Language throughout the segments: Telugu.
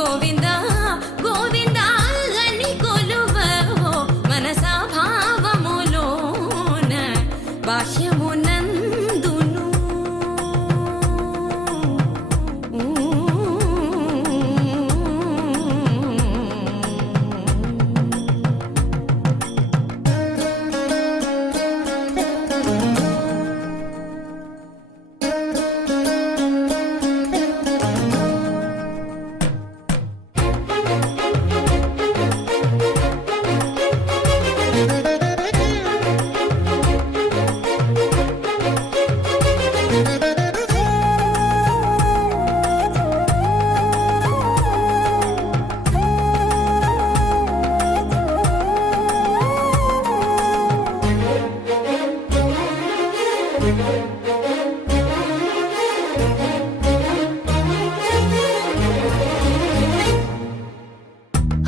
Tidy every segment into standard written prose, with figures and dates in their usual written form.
గోవింద గోవింద అని కొలువవో మనసా భావములోన బాహ్యమునందును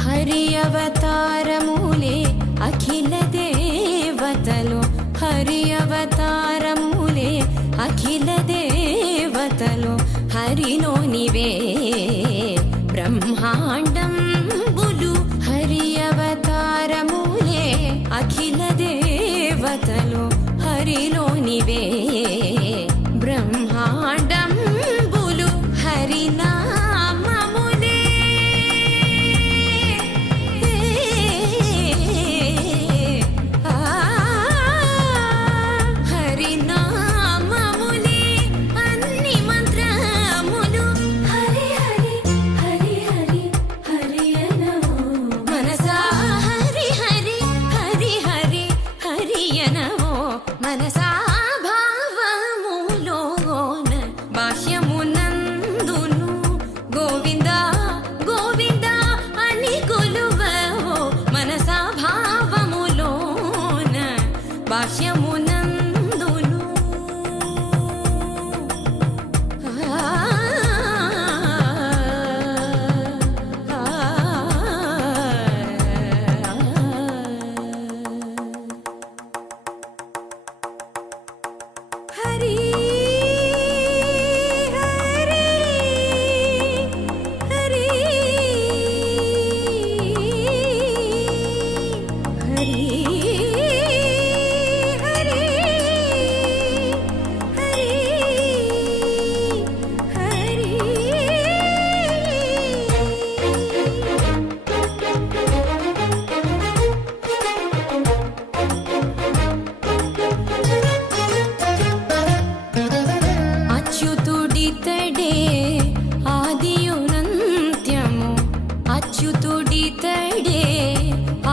హరి అవతారములే అఖిల దేవతలు హరి అవతారములే అఖిల దేవతలు హరిలోనివే బ్రహ్మాండంబులు హరి అవతారములే అఖిల దేవతలు హరిలోనివే బ్రహ్మాండంబులు హరినామములే హరినామములే అన్ని మంత్రములు హరి హరి హరి హరి హరి అనవో మనసా హరి హరి హరి హరి హరి అనవో మనసా భావములోన బాహ్యమునందును గోవింద గోవింద అని కొలువవో మనసా భావములోన బాహ్యమునందును హరి హరి హరి హరి హరి హరి అచ్యుతుడితడే ఆదియునంత్యము అచ్యుతుడితడే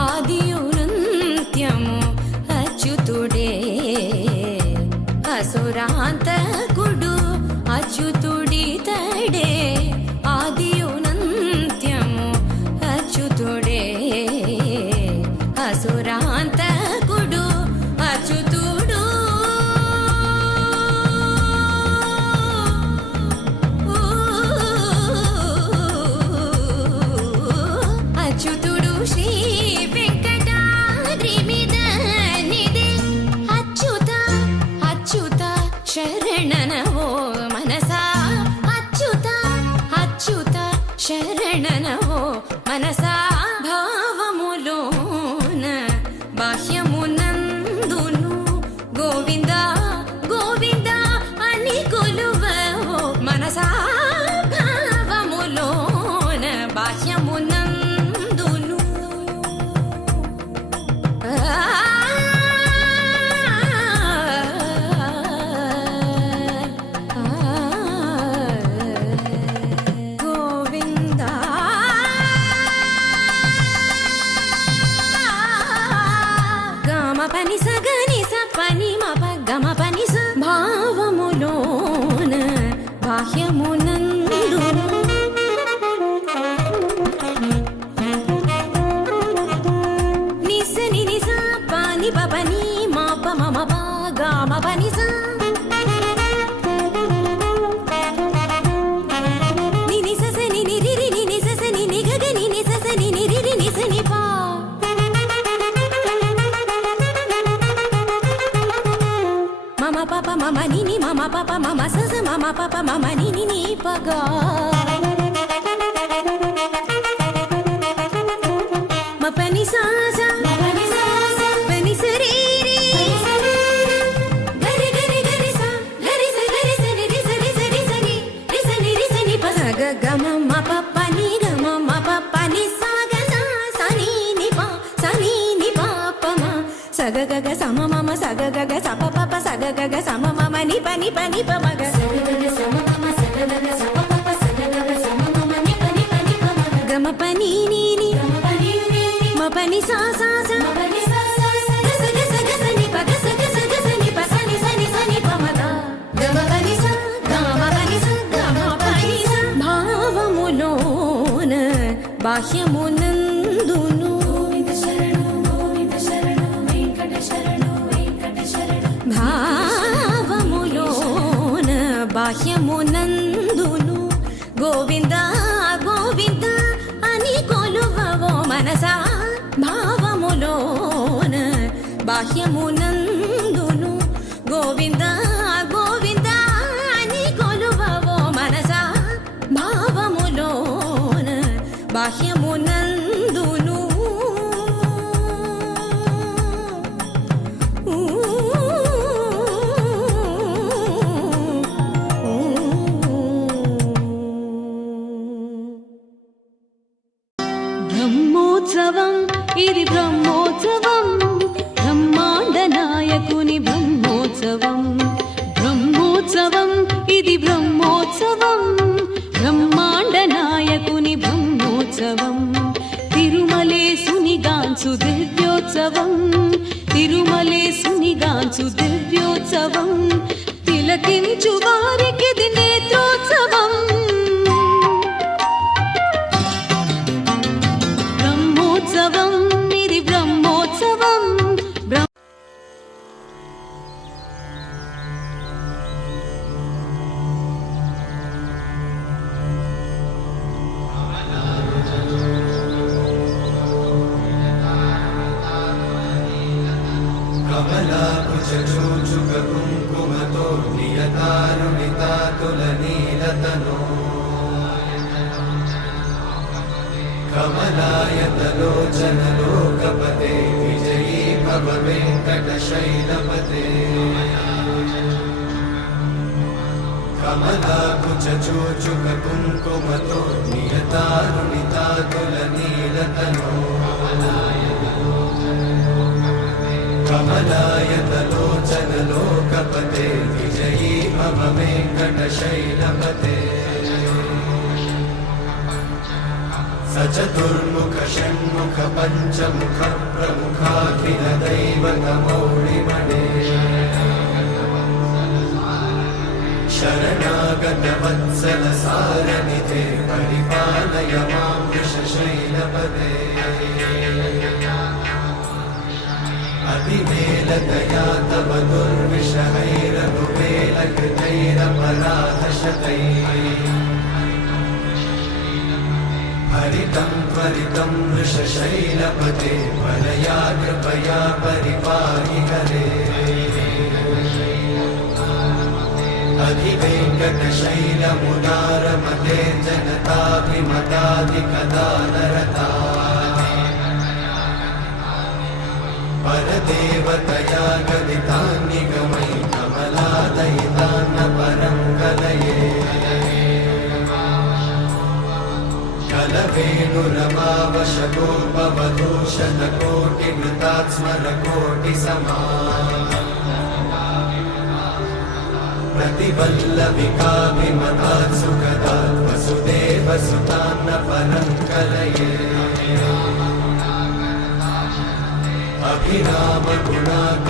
ఆదియునంత్యము అచ్యుతుడే అసురాంతకుడు అచ్యుతుడితడే ఆదియునంత్యము అచ్యుతుడే అసురాంతకుడు అచ్యుతుడు అచ్యుతుడు శ్రీ వెంకటాద్రి మీద నిదే అచ్యుత అచ్యుత శరణనవో మనసా అచ్యుత అచ్యుత శరణనవో మనసా భావములోన బాహ్యమునందును గోవింద గోవింద అని కొలువవో మనసా భావములోన బాహ్యమునందును గోవింద గమ పని సగని స పని మప గమ పని స భావములోన బాహ్యమునందును నిసని నిస పాని పపని మాప మమ పా గమ పని స నిని స ని ని రి రి ని స ని ని గ గ ని స ని ని రి రి ని స ని పా మమ పాప మమ నిని మమ పాప మమ స మమ పాప మమ నిని ని పగా ని ప ని ప మగ సగగ సమ మమ సగగ సమ పప సగగ సమ మమ ని ప ని ప ని ప మగ గమ ప ని ని ని గమ ప ని ని ని మ ప ని సా సా సా మ ప ని సా సా సా గ స గ స గ స ని ప గ స గ స గ స ని ప స ని స ని స ని ప మగ గమ ప ని సా గమ ప ని సా గమ ప ని సా భావములోన బాహ్యమునందును భావములోన బాహ్యమునందును గోవింద గోవింద అని కొలువవో మనసా భావములోన బాహ్యమునందును గోవింద గోవింద అని కొలువవో మనసా భావములోన బాహ్యమునందును బ్రహ్మోత్సవం ఇది బ్రహ్మోత్సవం బ్రహ్మాండ నాయకుని బ్రహ్మోత్సవం బ్రహ్మోత్సవం ఇది బ్రహ్మోత్సవం బ్రహ్మాండ నాయకుని బ్రహ్మోత్సవం తిరుమలేసునిగాంచు దివ్యోత్సవం తిరుమలేసునిగాంచు దివ్యోత్సవం తిలకించు వారికిది నేత్రోత్సవం బ్రహ్మోత్సవం ఇది బ్రహ్మోత్సవం కమలాకుచూచుకుంకుమతో నియతారుణితాతులనీలతనో కమలాయతలోచనలోకపతే విజయీ భవ వెంకటశైలపతే కమలాకుచూచుకుంకుమతో నియతారుణితాతులనీలతనో కమలాయతలోచనలోకపతే విజయీ భవ వెంకటశైలపతే సచతుర్ముఖ షణ్ముఖ పంచముఖ ప్రముఖాఖిల దైవతమౌళిమణే శరణాగత వత్సల సారనిధే పరిపాలయ మాం వృషశైలపదే అతివేలతయా తవ దుర్విషహైరఘువేలకృతైరపరాధశతైః హరితం త్వరితం వృషశైలపతే వరయా కృపయా పరిపాहि హరే అధివేంకటశైలముదారమతే జనతాభిమతాధికదానరతా పరదేవతయా గదితాన్నిగమై కమలాదయితాన్న పరం కలయే కలవేణురమావశకోపవధూషతకోటివృతాత్స్మరకోటిసమా प्रतिवल्लविकाभिमतात् सुखदात् वसुदेवसुतान्न परं कलये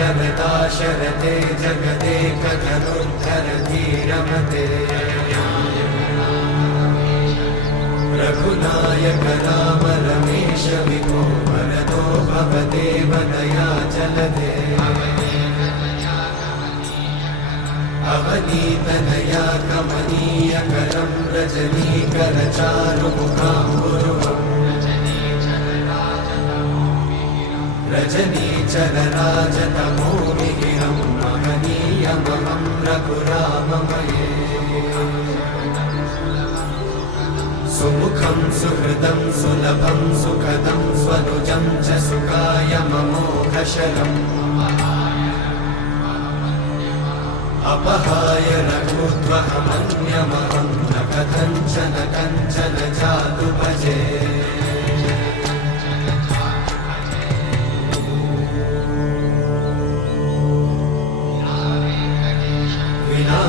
अभिरामगुणाकरदाशरथे जगदेकधनुर्धरधीरमते रघुनायक राम रमेश विभो वरदो भवदेव दयाचलदे अवनीतनया कमनीयकरं रजनीकरचारुमुखाम्बुरुहम् रजनीचरराजतमोमिहिरं महनीयमहं रघुराममये सुमुखं सुहृदं सुलभं सुखदं स्वनुजं च सुखाय ममोघशरम् अपहाय रघुत्वहमन्यमहं न कथञ्चन कञ्चन जातु भजे विना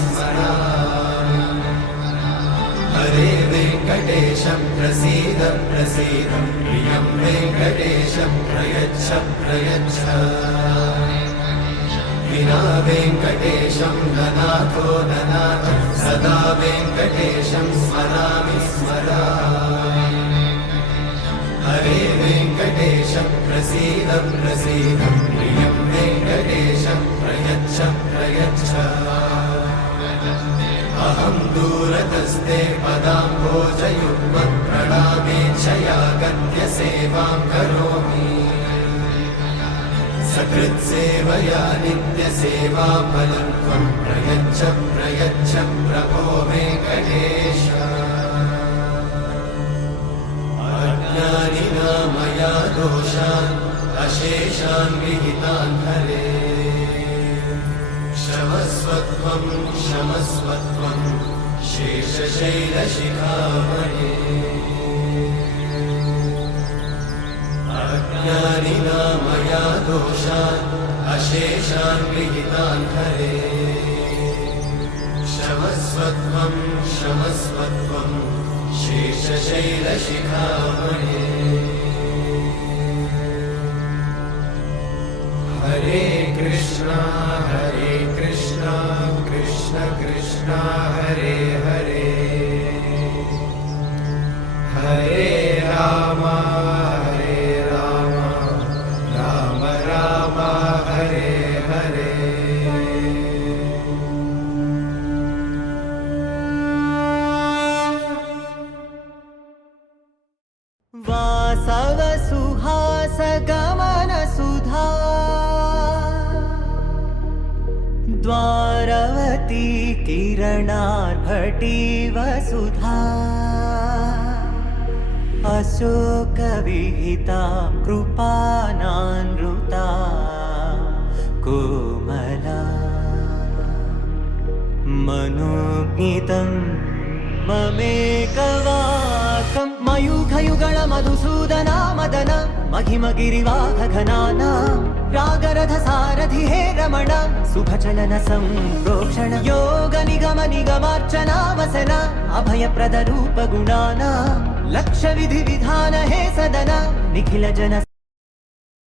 स्मरामि हरे वेङ्कटेश प्रसीद प्रसीद प्रियं वेङ्कटेश प्रयच्छ प्रयच्छ विना वेङ्कटेशं ननाथो ननाथ सदा वेङ्कटेशं स्मरामि स्मरामि हरे वेङ्कटेश प्रसीद प्रसीद प्रियं वेङ्कटेश प्रयच्छ प्रयच्छ अहं दूरतस्ते पदाम्भोजयुग्मत् प्रणामेच्छया गत्य सेवां करोमि सकृत्सेवया नित्यसेवाफलं त्वं प्रयच्छ प्रयच्छ प्रभो वेङ्कटेश अज्ञानिना मया दोषान् अशेषान् विहितान् हरे क्षमस्वत्वं क्षमस्वत्वं शेषशैलशिखामणे अज्ञानिना मया दोषान् अशेषान् विहितान् हरे क्षमस्वत्वं क्षमस्वत्वं शेषशैलशिखामणे हरे कृष्णा कृष्ण कृष्ण हरे हरे हरे राम राम राम हरे हरे वासव सुहास गमन सुधा द्वारवती किरणार्भटी वसुधा अशोकविहिता कृपानानृता कोमला मनोज्ञितं ममेकवाकं मयूखयुगल मधुसूदना मदन महिमगिरिवाहघनाना रागरथ सारथि हे रमण शुभचलन संप्रोक्षण योग निगम निगमार्चना वसन अभयप्रद रूप गुणाना लक्ष्य विधि विधान हे सदन निखिल जन